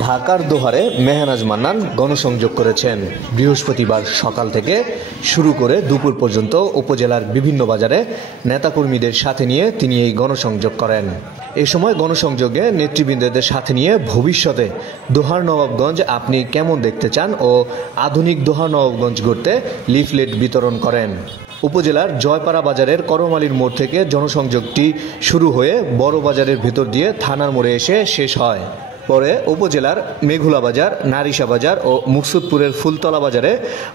ঢাকার দোহারে মেহনাজ মান্নান গণসংযোগ করেছেন। বৃহস্পতিবার সকাল থেকে শুরু করে দুপুর পর্যন্ত উপজেলার বিভিন্ন বাজারে নেতাকর্মীদের সাথে নিয়ে তিনি এই গণসংযোগ করেন। এই সময় গণসংযোগে নেতৃবৃন্দদের সাথে নিয়ে ভবিষ্যতে দোহার নবাবগঞ্জ আপনি কেমন দেখতে চান ও আধুনিক দোহার নবাবগঞ্জ গড়তে লিফলেট বিতরণ করেন। উপজেলার জয়পাড়া বাজারের করমালীর মোড় থেকে জনসংযোগটি শুরু হয়ে বড় বাজারের ভেতর দিয়ে থানার মোড়ে এসে শেষ হয়। পরে উপজেলার মেঘুলা বাজার, নারিশা বাজার ও মুকসুদপুরের ফুলতলা বাজারে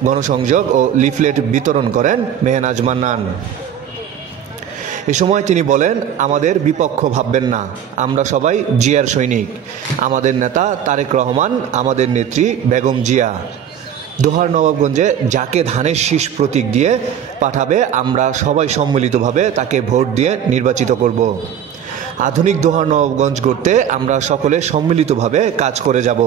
গণসংযোগ ও লিফলেট বিতরণ করেন মেহনাজ মান্নান। এ সময় তিনি বলেন, আমাদের বিপক্ষ ভাববেন না, আমরা সবাই জিয়ার সৈনিক। আমাদের নেতা তারেক রহমান, আমাদের নেত্রী বেগম জিয়া। দোহার নবাবগঞ্জে যাকে ধানের শীষ প্রতীক দিয়ে পাঠাবে আমরা সবাই সম্মিলিতভাবে তাকে ভোট দিয়ে নির্বাচিত করব। আধুনিক দোহার নবাবগঞ্জ গড়তে আমরা সকলে সম্মিলিতভাবে কাজ করে যাব।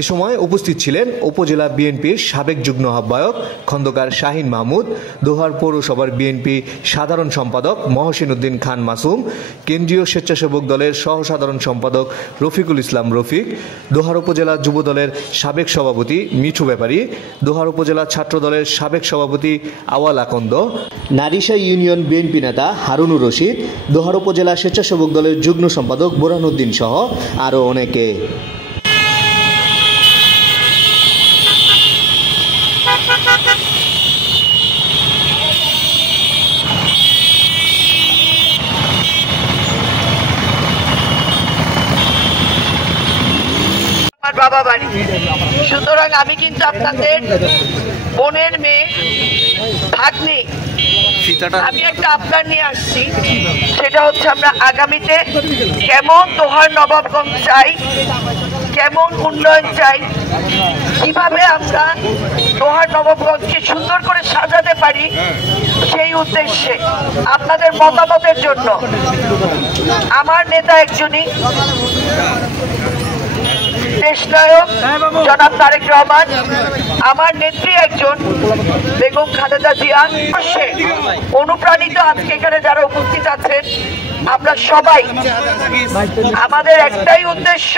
এ সময় উপস্থিত ছিলেন উপজেলা বিএনপির সাবেক যুগ্ম আহ্বায়ক খন্দকার শাহিন মাহমুদ, দোহার পৌরসভার বিএনপি সাধারণ সম্পাদক মহসিন উদ্দিন খান মাসুম, কেন্দ্রীয় স্বেচ্ছাসেবক দলের সহ সাধারণ সম্পাদক রফিকুল ইসলাম রফিক, দোহার উপজেলা যুব দলের সাবেক সভাপতি মিঠু ব্যাপারী, দোহার উপজেলা ছাত্র দলের সাবেক সভাপতি আওয়াল আকন্দ, নারিশা ইউনিয়ন বিএনপি নেতা হারুনুর রশিদ, দোহার উপজেলা স্বেচ্ছাসেবক দলের যুগ্ম সম্পাদক বোরহানউদ্দিন সহ আরও অনেকে। বাবা বাড়ি, সুতরাং আমি কিন্তু আপনাদের বোনের মেয়ে ভাগ্নি, আমি একটা আবদার নিয়ে আসছি। সেটা হচ্ছে আমরা আগামীতে কেমন দোহার নবাবগঞ্জ চাই, কেমন উন্নয়ন চাই, কিভাবে আমরা দোহার নবাবগঞ্জকে সুন্দর করে সাজাতে পারি, সেই উদ্দেশ্যে আপনাদের মতামতের জন্য আমার নেতা একজনই, দেশনায়ক জনাব তারেক রহমান, আমার নেত্রী একজন বেগম খালেদা জিয়া, অনুপ্রাণিত আজকে এখানে যারা উপস্থিত আছেন আমরা সবাই, আমাদের একটাই উদ্দেশ্য,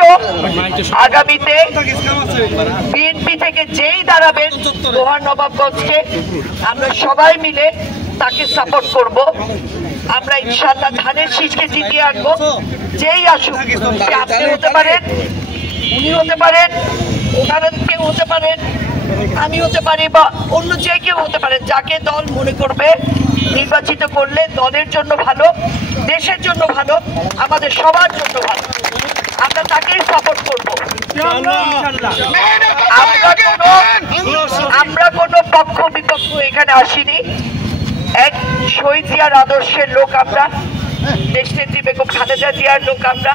আগামীতে বিএনপি থেকে যেই দাঁড়াবেন দোহার নবাবগঞ্জকে আমরা সবাই মিলে তাকে সাপোর্ট করব। আমরা ইনশাআল্লাহ ধানের শীষকে জিতিয়ে আনবো। যেই আসুক, আপনি হতে পারেন, উনি হতে পারেন, ওনারা কেউ হতে পারেন, আমি হতে পারি, বা অন্য যে কেউ হতে পারেন, যাকে দল মনে করবে নির্বাচিত করলে দলের জন্য ভালো, দেশের জন্য ভালো, আমাদের সবার জন্য ভালো, আমরা তাকেই সাপোর্ট করবো। আমরা কোনো পক্ষ বিপক্ষ এখানে আসিনি। এক শহীদ জিয়ার আদর্শের লোক আমরা, দেশনেত্রী বেগম খালেদা জিয়ার লোক আমরা,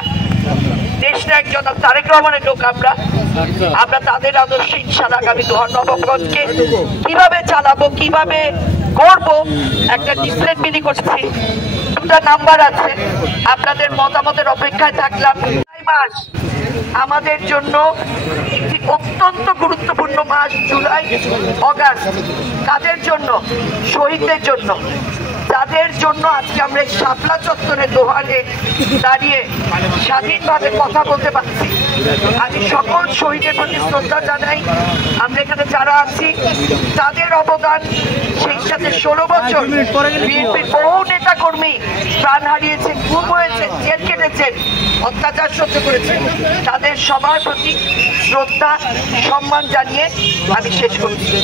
দেশনায়ক জনাব তারেক রহমানের লোক আমরা। আমরা তাদের আদর্শে ইনশাআল্লাহ আগামী দোহার নবাবগঞ্জকে কিভাবে চালাবো, কিভাবে করবো, একটা ডিসপ্লে বিলি করছি। দুটা নাম্বার আছে, আপনাদের মতামতের অপেক্ষায় থাকলাম। মাস আমাদের জন্য একটি অত্যন্ত গুরুত্বপূর্ণ মাস, জুলাই অগাস্ট। কাদের জন্য? শহীদদের জন্য, যাদের জন্য আজকে আমরা শাপলা চত্বরে দোহারে দাঁড়িয়ে স্বাধীনভাবে কথা বলতে পারছি। আমি সকল শহীদের প্রতি শ্রদ্ধা জানাই। আমরা এখানে যারা আছি তাদের অবদান, সেই সাথে 16 বছর বিএনপির বহু নেতা কর্মী প্রাণ হারিয়েছেন, গুম হয়েছেন, জেল কেটেছেন, অত্যাচার সহ্য করেছেন, তাদের সবার প্রতি শ্রদ্ধা সম্মান জানিয়ে আমি শেষ করছি।